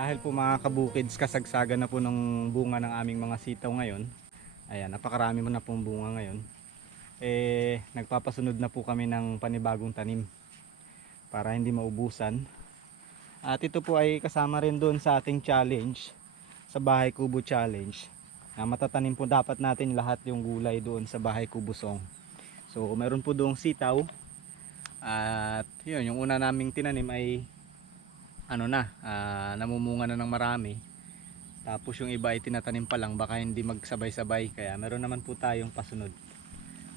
Dahil po mga kabukids, kasagsagan na po ng bunga ng aming mga sitaw ngayon. Ayan, napakarami mo na pong bunga ngayon. Eh, nagpapasunod na po kami ng panibagong tanim para hindi maubusan. At ito po ay kasama rin doon sa ating challenge, sa Bahay Kubo Challenge. Na matatanim po dapat natin lahat yung gulay doon sa Bahay Kubo Song. So, meron po doong sitaw. At yun, yung una naming tinanim ay ano na, ah, namumunga na ng marami. Tapos yung iba ay tinatanim pa lang, baka hindi magsabay-sabay. Kaya meron naman po tayong pasunod.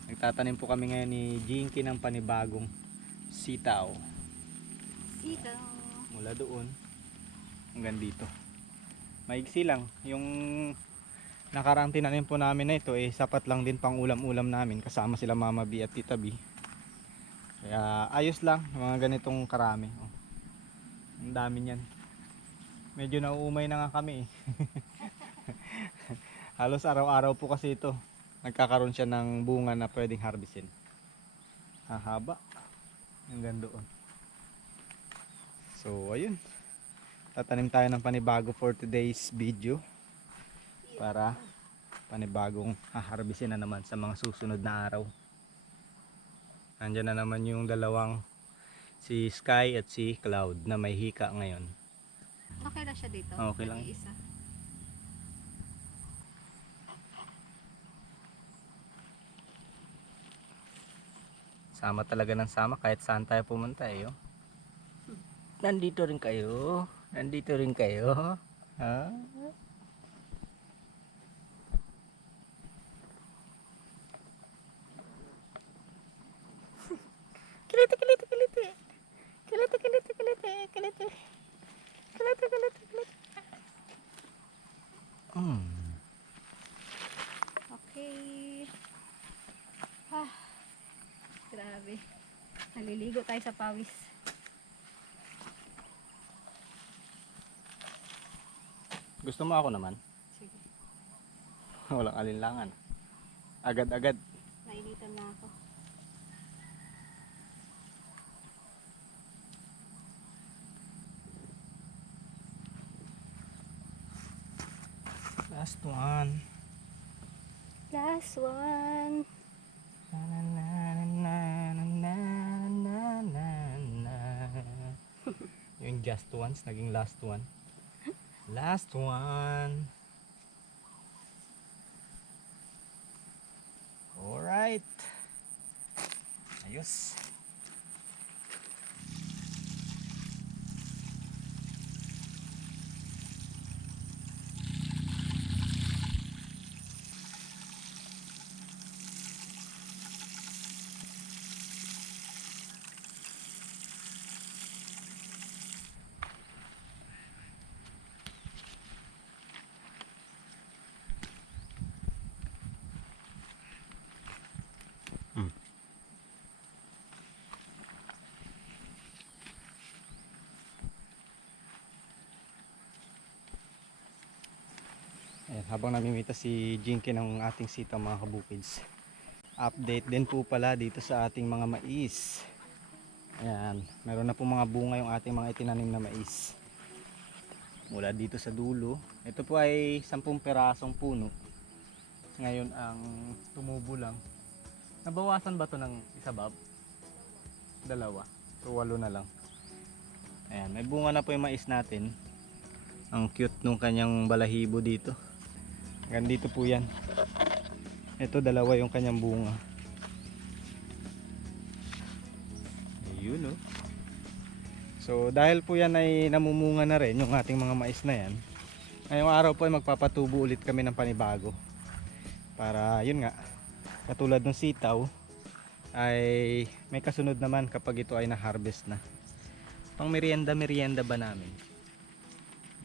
Nagtatanim po kami ngayon ni Jinky ng panibagong sitaw. Sitaw. Mula doon hanggang dito. Maigsi lang. Yung nakarang tinanim po namin na ito, eh, sapat lang din pang ulam-ulam namin. Kasama sila Mama B at Tita B. Kaya ayos lang, mga ganitong karami. Oh. Ang dami niyan. Medyo nauumay na nga kami eh. Halos araw-araw po kasi ito. Nagkakaroon siya ng bunga na pwedeng harvestin. Hahaba. Hanggang doon. So, ayun. Tatanim tayo ng panibago for today's video. Para panibagong haharbisin na naman sa mga susunod na araw. Nandyan na naman yung dalawang si Sky at si Cloud na may hika ngayon. Okay lang siya dito? Okay lang. Isa. Sama talaga ng sama kahit saan tayo pumunta eh. oh. Nandito rin kayo. Nandito rin kayo. Ha? Kiliti, Naliligo tayo sa pawis. Gusto mo ako naman? Sige. Walang alinlangan. Agad-agad. Nainitan na ako. Last one. Last one. Just once, naging last one. Last one. Alright. Ayos. Ayan, habang namimita si Jinky ng ating sita mga kabukids. Update din po pala dito sa ating mga mais. Ayan, meron na po mga bunga yung ating mga itinanim na mais. Mula dito sa dulo. Ito po ay 10 perasong puno. Ngayon ang tumubo lang. Nabawasan ba to ng isa bab? Dalawa. So walo na lang. Ayan, may bunga na po yung mais natin. Ang cute nung kanyang balahibo dito. Hanggang dito po yan. Ito dalawa yung kanyang bunga. Ayun oh. So dahil po yan ay namumunga na rin yung ating mga mais na yan. Ngayong araw po ay magpapatubo ulit kami ng panibago. Para yun nga, katulad ng sitaw ay may kasunod naman kapag ito ay na-harvest na. Pang merienda merienda ba namin?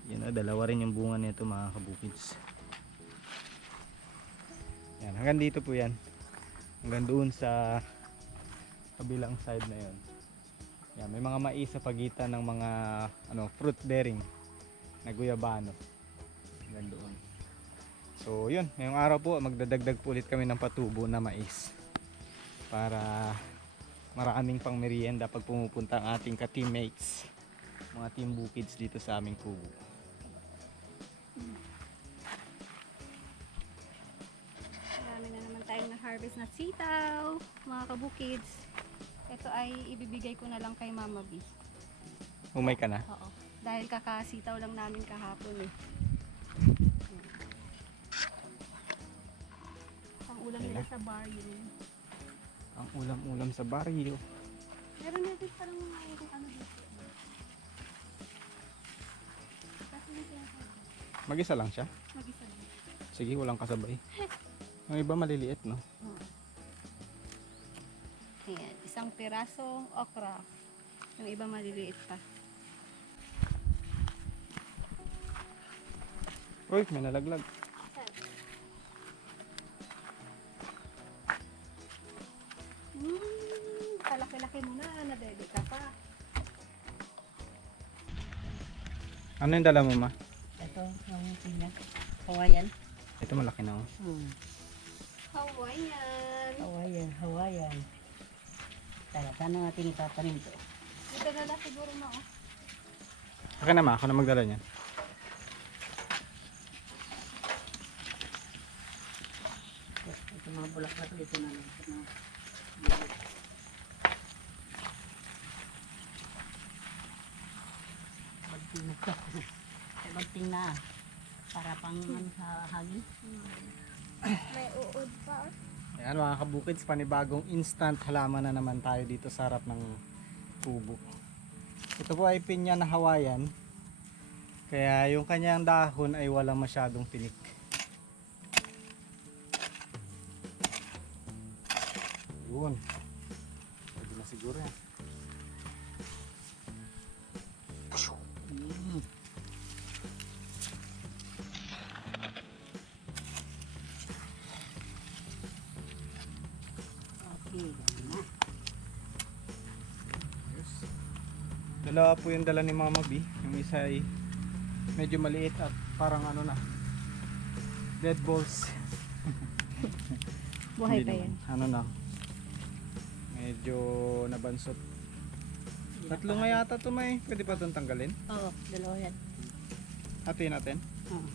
Yun o, dalawa rin yung bunga nito mga kabukids. Yan, hanggang dito po yan. Hanggang doon sa kabilang side na yon. Yan, may mga mais sa pagitan ng mga ano, fruit bearing na guyabano. Hanggang doon. So, yun. Ngayong araw po, magdadagdag po ulit kami ng patubo na mais. Para maraming pang merienda pag pumupunta ang ating ka-teammates. Mga team bukids dito sa aming kubo. Na-harvest na sitaw, mga kabukids. Ito ay ibibigay ko na lang kay Mama B. Umay ka na. Oo. Dahil kakasitaw lang namin kahapon eh. Ang ulam nila sa bar yun. Ang ulam-ulam sa baryo. Meron na din parang mayroong ano dito. Mag-isa lang siya. mag-isa lang. Sige, walang kasabay. Ang iba maliliit, no? Oo. Ayan, isang pirasong okra. Yung iba maliliit pa. Uy, may nalaglag. Hmm, kalaki-laki mo na, nadede ka pa. Ano yung dala mo, ma? Ito, yung pinya. Hawaiian. Ito malaki na, oh. Hmm. Hawaiian, Hawaiian. Paano natin itatanim to? Ito na lang siguro na oh. Akin na, ma. Ako na magdala niyan. Ito mga bulaklak dito na lang. Ito na. Bagting na to. Bagting na. Para pang ano sa hangin. May uod pa. Ayan mga kabukids, panibagong instant halaman na naman tayo dito sa harap ng tubo. Ito po ay pinya na Hawaiian. Kaya yung kanyang dahon ay walang masyadong tinik. Yun. Pwede na siguro yan. Hmm. Dalawa po yung dala ni Mama B. Yung isa ay medyo maliit at parang ano na. Dead balls. Buhay pa yan. Ano na. Medyo nabansot. Tatlo nga yata ito may. Pwede pa itong tanggalin. Oo, dalawa yan. Hatiin natin. Oo.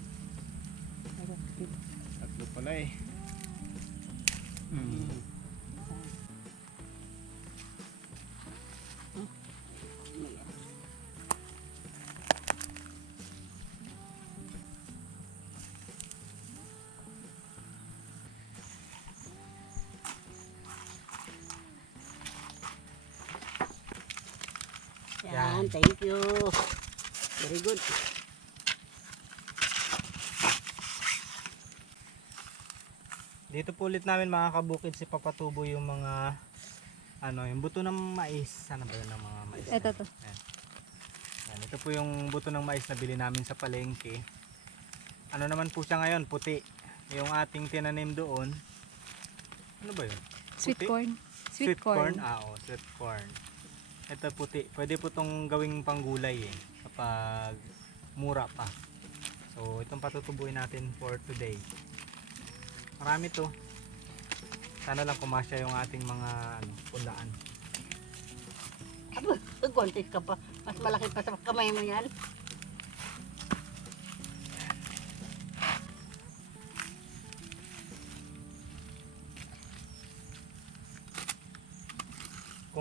Tatlo pala eh. Hmm. Yan, thank you. Very good. Dito po ulit namin mga kabukid si papatubo yung mga ano, yung buto ng mais. Sana ba yun ng mga mais? Ito to. Yan, ito po yung buto ng mais na bili namin sa palengke. Ano naman po siya ngayon? Puti. Yung ating tinanim doon. Ano ba yun? Sweet Puti? corn. Sweet, corn. Ah, oo, sweet corn. Ito puti. Pwede po itong gawing panggulay eh. Kapag mura pa. So, itong patutubuin natin for today. Marami to. Sana lang kumasya yung ating mga ano, pulaan. Abo, kontis ka pa. Mas malaki pa sa kamay mo yan.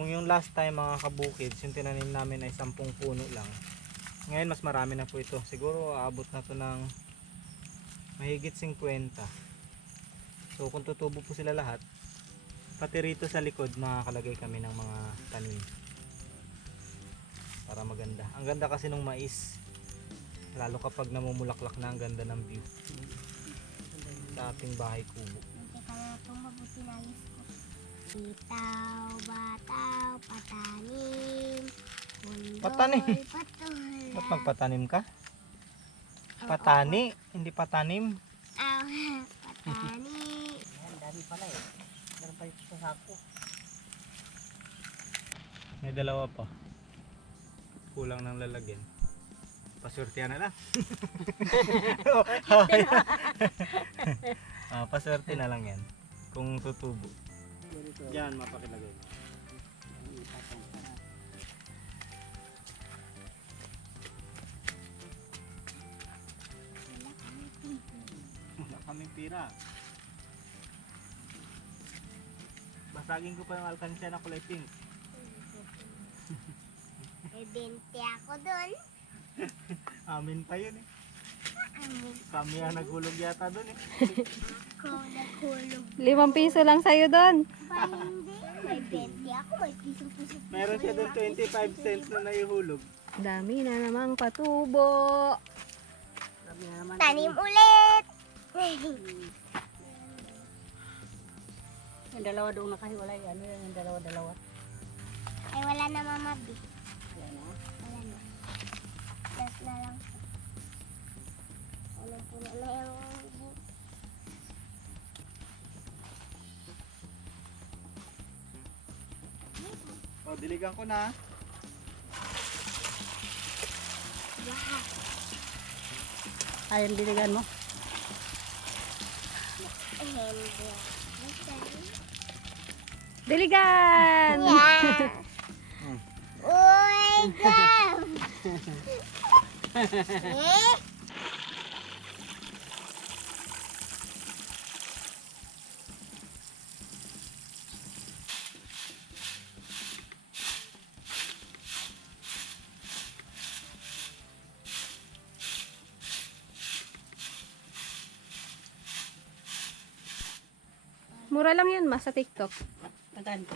Kung yung last time mga kabukids, yung tinanim namin ay 10 puno lang. Ngayon mas marami na po ito. Siguro aabot na to ng mahigit 50. So kung tutubo po sila lahat, pati rito sa likod makakalagay kami ng mga tanim. Para maganda. Ang ganda kasi ng mais. Lalo kapag namumulaklak na ang ganda ng view sa ating bahay kubo. Sitaw, bataw, patanim. Bundoy, Patanim? Patulan. Ba't magpatanim ka? Patani, hindi patanim. Ah, patani. Yan, dami pala eh. Meron pa ito sa sako. May dalawa pa. Kulang ng lalagyan. Pasurtihan na lang. ah, paswerte na lang yan. Kung tutubo. Ganito. Yan, mapakilagay. Yan, itatang ka na. daming pira. Basagin ko pa yung alkansya na kulay pink. May 20 ako dun. Amin pa yun eh. Kami ang naghulog yata dun eh. ko. Limang piso lang sa'yo doon. Ba hindi? May 20 ako. May piso-piso. Meron siya dun 25 cents na naihulog. Dami na namang patubo. Sabi na naman. Tanim ulit. Yung dalawa doon nakahiwalay. Ano yan yung dalawa-dalawa? Ay, wala na mama B. Wala na. Wala na. Last na lang. Ano po na na yung... O, diligan ko na. Lahat. Ayun, diligan mo. Diligan! Yeah. Uy, Gab! Mura lang yan, ma, sa TikTok. Magkano?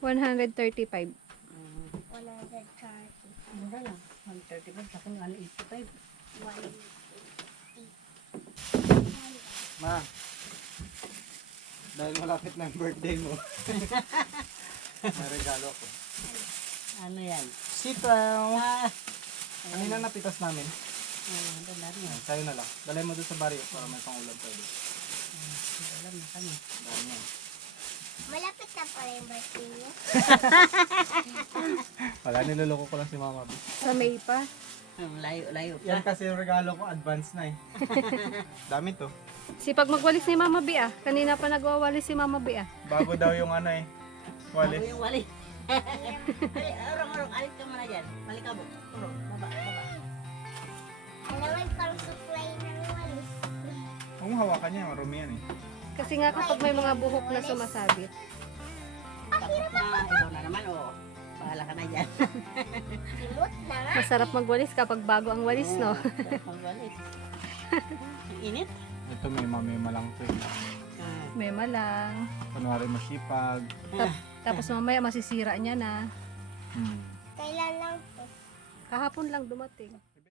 135. Um, 130. mura lang. 135 sa akin 185. 180. Ma. Dahil malapit na ang birthday mo. May regalo ko. Ano yan? Sitaw! Ah! Kanina napitas namin. Ano, doon na rin. Sa'yo na lang. Dalay mo doon sa baryo para may pangulam pwede. Alam na kami. Malapit na pala yung birthday niya. Wala, niloloko ko lang si Mama. B. Sa May pa. Hmm, Layo, layo Yan pa. kasi yung regalo ko, advance na eh. Dami to. Sipag magwalis ni Mama B ah. Kanina pa nagwawalis si Mama B ah. Bago daw yung ano eh. Walis. yung wali. Ali, orong, orong. Alit ka muna dyan. Malikabok. Orong, baba, baba. Alam mo, parang supply ng walis. Kung hawakan niya, marumi yan eh. Kasi nga kapag may mga buhok na sumasabit. Tapos na, ikaw na naman, oo. Bahala ka na dyan. Simot na nga. Masarap magwalis kapag bago ang walis, no? Magwalis. Ang Init. Ito may mamema lang to eh. Ah, Mema lang. Kunwari masipag. Tapos mamaya masisira niya na. Hmm. Kailan lang to? Kahapon lang dumating.